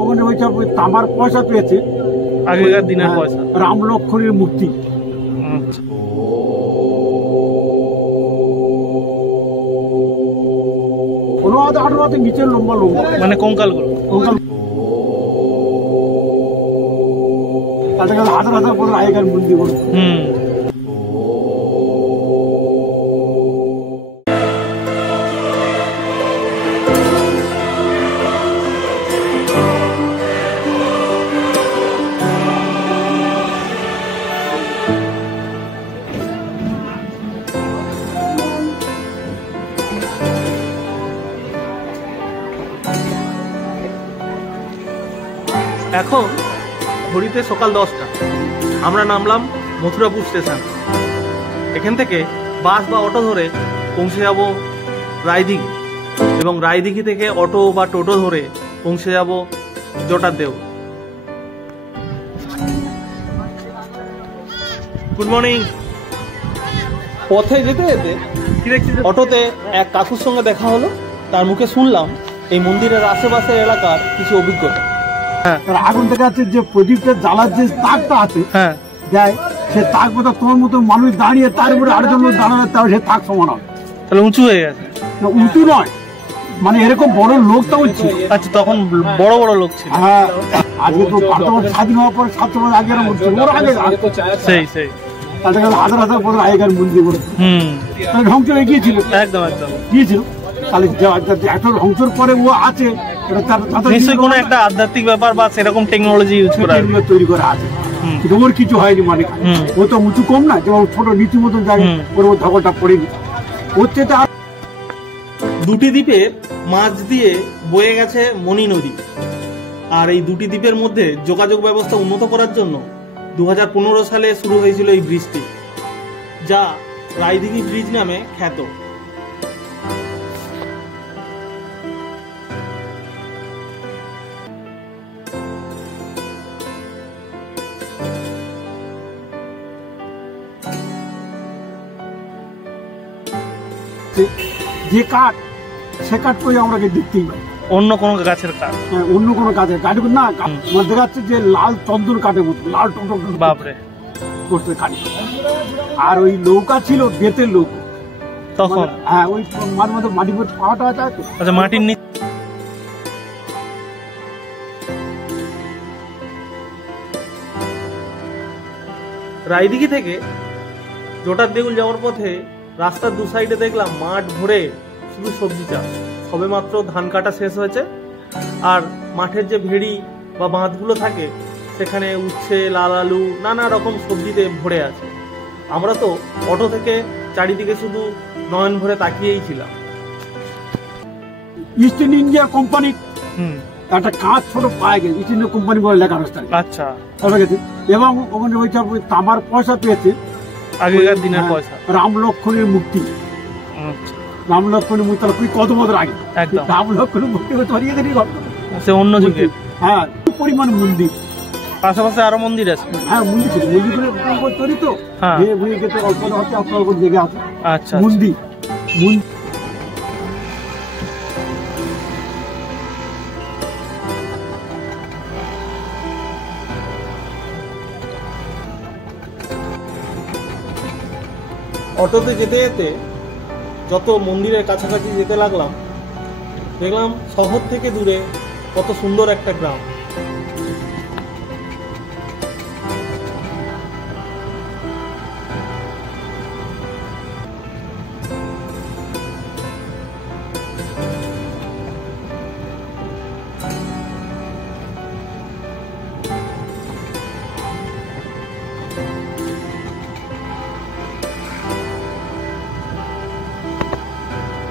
ওখানে ওইটা তামার পয়সা পেয়েছে, আগেকার দিনের পয়সা, রাম লক্ষ্মণের মূর্তি। কোনো আটুয়াতে নিচের লম্বা লম্বা মানে কঙ্কাল গুলো, কঙ্কাল। তাদের কাছে হাজার হাজার বছর আগেকার মন্দির। এখন ঘড়িতে সকাল 10টা, আমরা নামলাম মথুরাপুর স্টেশন। এখান থেকে বাস বা অটো ধরে পৌঁছে যাব রায়দিঘি, এবং রায়দিঘি থেকে অটো বা টোটো ধরে পৌঁছে যাব জটার দেউল। Good morning. পথে যেতে যেতে কি দেখছি, অটোতে এক কাকুর সঙ্গে দেখা হলো। তার মুখে শুনলাম এই মন্দিরের আশেপাশের এলাকার কিছু অভিজ্ঞতা। আগুন দেখা যাচ্ছে যে প্রদীপের জ্বালার যে তাকটা আছে, যায় সে তাক মতো তোমার মতো মানুষ দাঁড়িয়ে তার উপরে আরেকজন লোক দাঁড়াবে, তাও সে তাক সমান হবে। তাহলে উঁচু হয়ে গেছে? উঁচু নয়, মানে এরকম বড় লোক তো হচ্ছে। আচ্ছা, তখন বড় বড় লোক ছিল। হ্যাঁ, আজকে তো স্বাধীন হওয়ার পর 700 বছর আগে সেই সেই তাদের কাছে হাজার হাজার বছর আগেকার মন্দির করে ধ্বংস হয়ে গিয়েছিল। একদম একদম গিয়েছিল। তাহলে এত ধ্বংসর পরে ও আছে, নিশ্চয়ই কোনো একটা আধ্যাত্মিক ব্যাপার বা সেরকম টেকনোলজি ইউজ করা তৈরি করা আছে, কিন্তু ওর কিছু হয়নি। মানে ও তো উঁচু কম না, যে ছোট নিচু মতন জায়গায় ওর ধকলটা পড়েনি। ওর চেয়ে দুটি দ্বীপের মাঝ দিয়ে বয়ে গেছে মণি নদী। আর এই দুটি দ্বীপের মধ্যে যোগাযোগ ব্যবস্থা উন্নত করার জন্য 2015 সালে শুরু হয়েছিল এই ব্রিজটি, যা রায়দিঘি ব্রিজ নামে খ্যাত। যে কাঠ, সে কাঠ করে আমরা দেখতেই পাই। অন্য কোনো গাছের কাঠ? হ্যাঁ, অন্য কোনো গাছের কাঠ না, দেখা যাচ্ছে যে লাল চন্দন কাঠের মতো, লাল টক বাপরে করতে কাঠ। আর ওই নৌকা ছিল বেতের নৌকা তখন। হ্যাঁ, ওই মাঝে মাঝে মাটি পাওয়াটা আছে। আচ্ছা, মাটির নিচে। রায়দিঘি থেকে জটার দেউল যাওয়ার পথে রাস্তার দু সাইডে দেখলাম মাঠ ভরে শুধু সবজি চাষ। সবে মাত্র ধান কাটা শেষ হয়েছে, আর মাঠের যে ভেড়ি বা বাঁধগুলো থাকে সেখানে উচ্ছে, লাল আলু, নানা রকম সবজিতে ভরে আছে। আমরা তো অটো থেকে চারিদিকে শুধু নয়ন ভরে তাকিয়েই ছিলাম। ইস্ট ইন্ডিয়া কোম্পানি একটা কাঁচ ছোট পায়ে গেছে, ইস্ট ইন্ডিয়া কোম্পানি বলে লেখা রাস্তায়। আচ্ছা, গেছে। এবং ওখানে ওইটা তামার পয়সা পেয়েছে, আগেকার দিনের পয়সা, রাম লক্ষ্মণের মূর্তি। রাম লক্ষ্মণের মূর্তি কত বছর আগে, রাম লক্ষ্মণের মূর্তি ধরিয়ে দেরি সে অন্য যুগে। হ্যাঁ, পরিমাণ মন্দির, পাশাপাশি আরো মন্দির আছে। হ্যাঁ, মন্দির ছিল, মন্দির তৈরি তো অল্প হচ্ছে, অল্প জায়গা আছে। আচ্ছা, মন্দির অটোতে যেতে যেতে যত মন্দিরের কাছাকাছি যেতে লাগলাম, দেখলাম শহর থেকে দূরে কত সুন্দর একটা গ্রাম।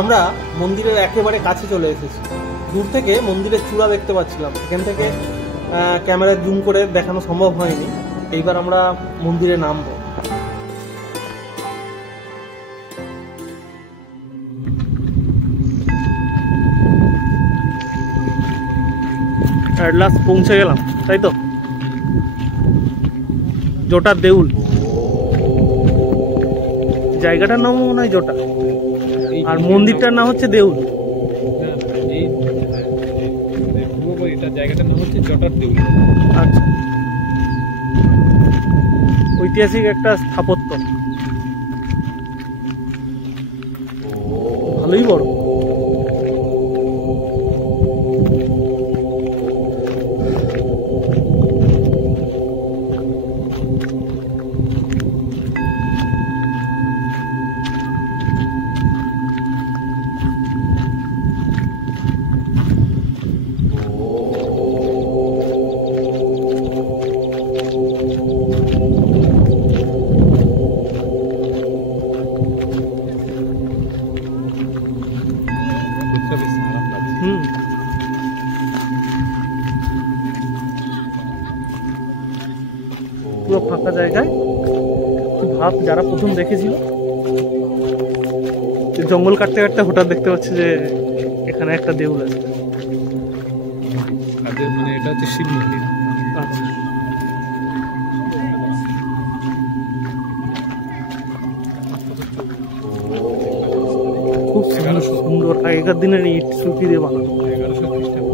আমরা মন্দিরের একেবারে কাছে চলে এসেছি। দূর থেকে মন্দিরের চূড়া দেখতে পাচ্ছিলাম, সেখান থেকে ক্যামেরা জুম করে দেখানো সম্ভব হয়নি। এইবার আমরা মন্দিরে নামবো। এট লাস্ট পৌঁছে গেলাম, তাই তো? জটার দেউল, জায়গাটার নাম মনে হয় জটা। এই আর মন্দিরটার নাম হচ্ছে দেউল। এটা জায়গাটার নাম হচ্ছে জটার দেউল। আচ্ছা, ঐতিহাসিক একটা স্থাপত্য, ভালোই বড়। পুরো ফাঁকা জায়গায় ভাব, যারা প্রথম দেখেছিল জঙ্গল কাটতে কাটতে হঠাৎ দেখতে পাচ্ছে যে এখানে একটা দেউল আছে। মানে এটা হচ্ছে শিব মন্দির। আচ্ছা, খুব সুন্দর আগেকার দিনের ইট সুতি দিয়ে বানানো। 1100 খ্রিস্টাব্দ।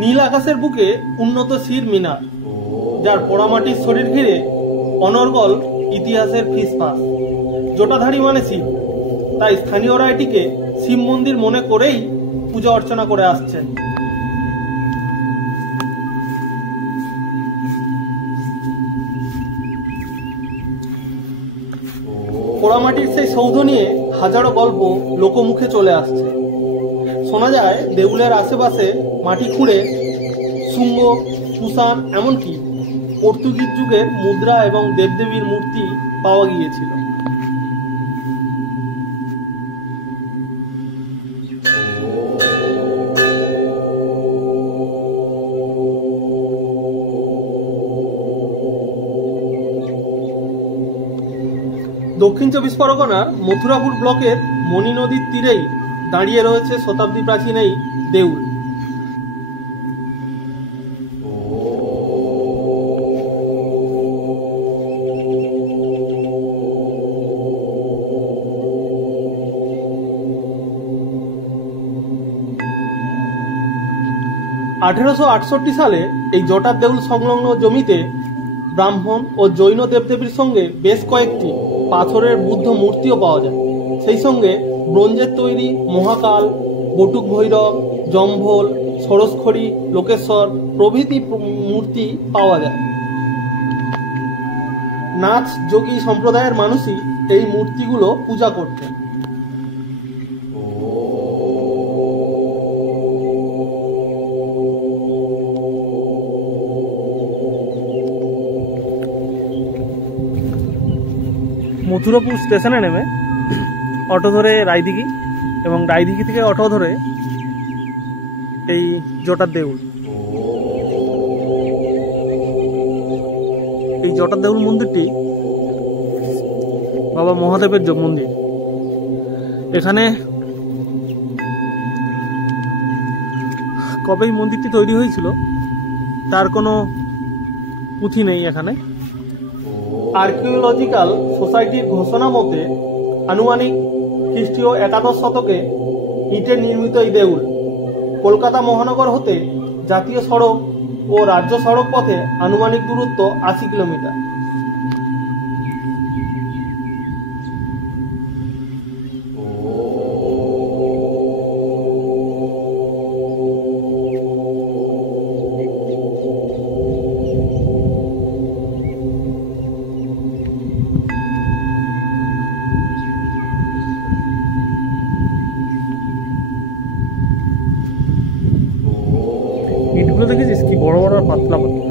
নীল আকাশের বুকে উন্নত শির মিনার, যার পোড়ামাটির শরীর ঘিরে অনর্গল ইতিহাসের ফিসফাস। জটাধারী মানে শিব, তাই স্থানীয়রা এটিকে শিব মন্দির মনে করেই পূজা অর্চনা করে আসছেন। পোড়ামাটির সেই সৌধ নিয়ে হাজারো গল্প লোকমুখে চলে আসছে। শোনা যায় দেউলের আশেপাশে মাটি খুঁড়ে শুঙ্গ, কুষাণ, এমনকি পর্তুগিজ যুগের মুদ্রা এবং দেবদেবীর মূর্তি পাওয়া গিয়েছিল। দক্ষিণ চব্বিশ পরগনার মথুরাপুর ব্লকের মণি নদীর তীরেই দাঁড়িয়ে রয়েছে শতাব্দী প্রাচীন এই দেউল। (1868) সালে এই জটার দেউল সংলগ্ন জমিতে ব্রাহ্মণ ও জৈন দেবদেবীর সঙ্গে বেশ কয়েকটি পাথরের বুদ্ধ মূর্তিও পাওয়া যায়। সেই সঙ্গে ব্রোঞ্জের তৈরি মহাকাল, বটুক ভৈরব, জম্ভল, সরস্বরী, লোকেশ্বর প্রভৃতি মূর্তি পাওয়া যায়। নাথ যোগী সম্প্রদায়ের মানুষই এই মূর্তিগুলো পূজা করতেন। মথুরাপুর স্টেশনে নেমে অটো ধরে রায়দিঘি, এবং রায়দিঘি থেকে অটো ধরে এই জটার দেউল। এই জটার দেউল মন্দিরটি বাবা মহাদেবের মন্দির। এখানে কবে এই মন্দিরটি তৈরি হয়েছিল তার কোনো পুঁথি নেই এখানে। আর্কিওলজিক্যাল সোসাইটির ঘোষণা মতে আনুমানিক খ্রিস্টীয় 11 শতকে ইটের নির্মিত এই দেউল কলকাতা মহানগর হতে জাতীয় সড়ক ও রাজ্য সড়ক পথে আনুমানিক দূরত্ব 80 কিলোমিটার। ইটগুলো দেখেছিস কি বড় বড় পাতলা পাতলা।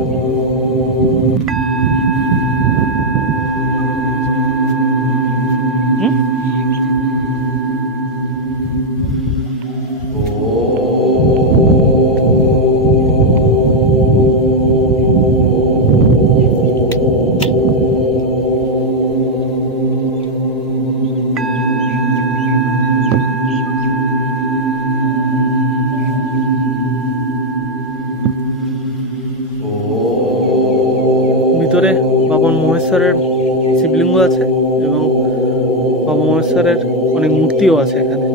ভিতরে বাবা মহেশ্বরের শিবলিঙ্গ আছে এবং বাবা মহেশ্বরের অনেক মূর্তিও আছে এখানে।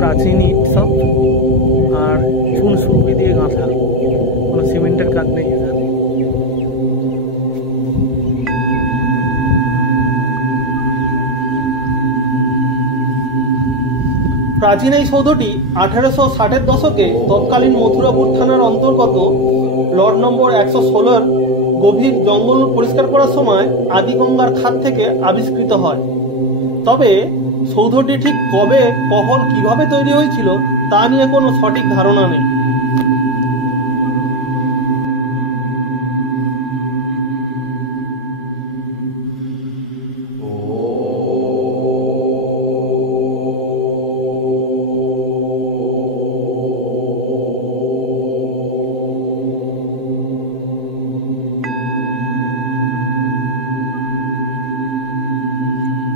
প্রাচীন ইট সব আর চুন সুরকি দিয়ে গাঁথা, কোনো সিমেন্টের কাজ নেই এখানে। প্রাচীন এই সৌধটি 1860-এর দশকে তৎকালীন মথুরাপুর থানার অন্তর্গত লর্ড নম্বর 116-র গভীর জঙ্গল পরিষ্কার করার সময় আদিগঙ্গার খাত থেকে আবিষ্কৃত হয়। তবে সৌধটি ঠিক কবে, কখন, কিভাবে তৈরি হয়েছিল তা নিয়ে কোনো সঠিক ধারণা নেই।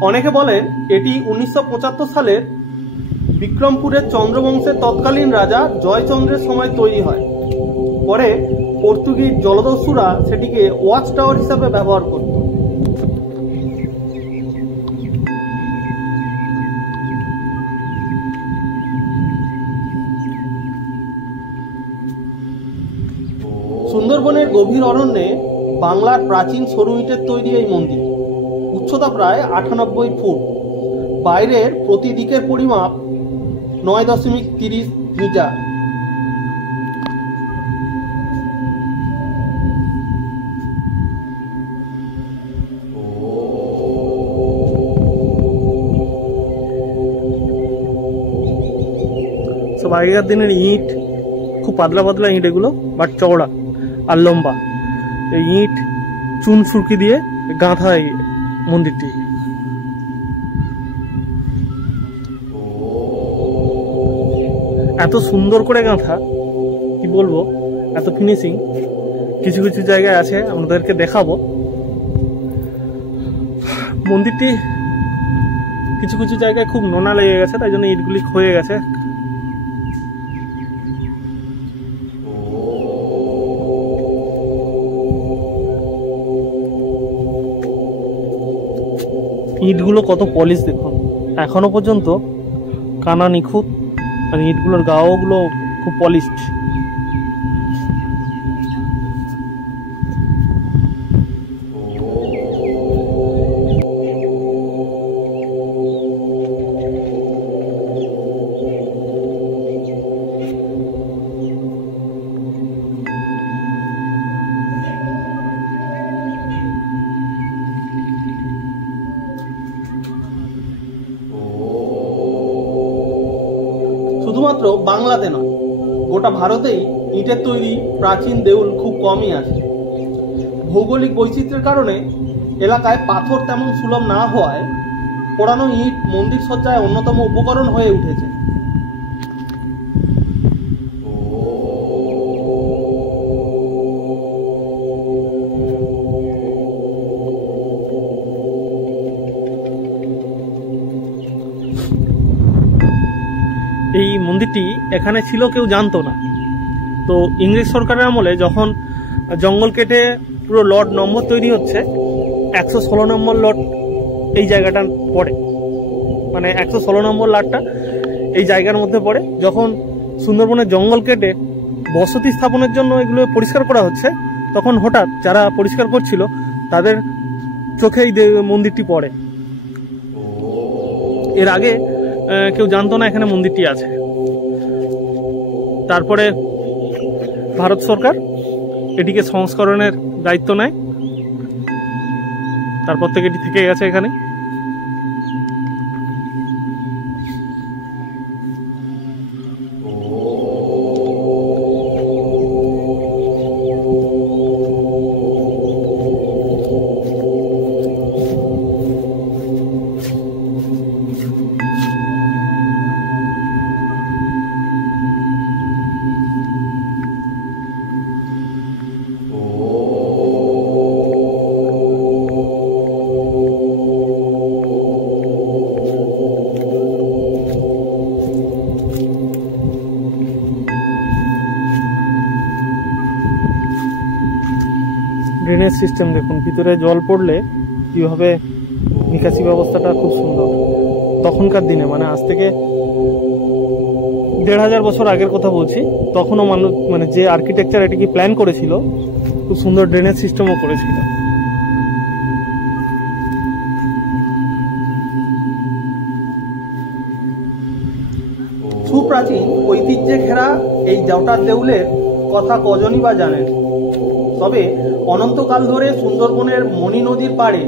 অনেকে বলেন এটি 1975 সালের বিক্রমপুরের চন্দ্রবংশের তৎকালীন রাজা জয়চন্দ্রের সময় তৈরি হয়। পরে পর্তুগিজ জলদস্যুরা সেটিকে ওয়াচ টাওয়ার হিসাবে ব্যবহার করত। সুন্দরবনের গভীর অরণ্যে বাংলার প্রাচীন সরু ইটের তৈরি এই মন্দির। উচ্চতা প্রায় 98 ফুট। বাইরের প্রতি দিকের পরিমাপ 9.30 মিটার। সব আগেকার দিনের ইট, খুব পাতলা পাতলা ইট এগুলো, বাট চওড়া আর লম্বা। এই ইট চুন সুরকি দিয়ে গাঁথা এই মন্দিরটি। এত সুন্দর করে গাঁথা, কি বলবো, এত ফিনিশিং। কিছু কিছু জায়গায় আছে, আমাদেরকে দেখাবো। মন্দিরটি কিছু কিছু জায়গায় খুব নোনা লেগে গেছে, তাই জন্য ইটগুলি ক্ষয়ে গেছে। ইটগুলো কত পলিশ দেখুন, এখনো পর্যন্ত কানা নিখুঁত। মানে ইটগুলোর গাওগুলো খুব পলিশড। শুধুমাত্র বাংলাতে নয়, গোটা ভারতেই ইটের তৈরি প্রাচীন দেউল খুব কমই আছে। ভৌগোলিক বৈচিত্র্যের কারণে এলাকায় পাথর তেমন সুলভ না হওয়ায় পোড়ানো ইট মন্দির সজ্জায় অন্যতম উপকরণ হয়ে উঠেছে। এই মন্দিরটি এখানে ছিল কেউ জানতো না। তো ইংরেজ সরকারের আমলে যখন জঙ্গল কেটে পুরো লট নম্বর তৈরি হচ্ছে, 116 নম্বর লট এই জায়গাটা পড়ে, মানে 116 নম্বর লটটা এই জায়গার মধ্যে পড়ে। যখন সুন্দরবনের জঙ্গল কেটে বসতি স্থাপনের জন্য এগুলো পরিষ্কার করা হচ্ছে, তখন হঠাৎ যারা পরিষ্কার করছিল তাদের চোখে এই মন্দিরটি পড়ে। এর আগে কেউ জানতো না এখানে মন্দিরটি আছে। তারপরে ভারত সরকার এটিকে সংস্করণের দায়িত্ব নেয়, তারপর থেকে এটি থেকে গেছে এখানে। ড্রেনেজ সিস্টেম দেখুন, ভিতরে জল পড়লে কিভাবে নিকাশি ব্যবস্থাটা খুব সুন্দর। তখনকার দিনে, মানে আজ থেকে 1500 বছর আগের কথা বলছি, তখনও মানুষ, মানে যে আর্কিটেকচার এটিকে প্ল্যান করেছিল, খুব সুন্দর ড্রেনেজ সিস্টেমও করেছিল। সুপ্রাচীন ঐতিহ্যে ঘেরা এই জটার দেউলের কথা কজনই বা জানেন। তবে অনন্তকাল ধরে সুন্দরবনের মণি নদীর পাড়ে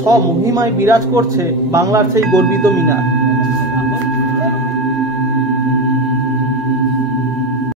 স্বমহিমায় বিরাজ করছে বাংলার সেই গর্বিত মিনার।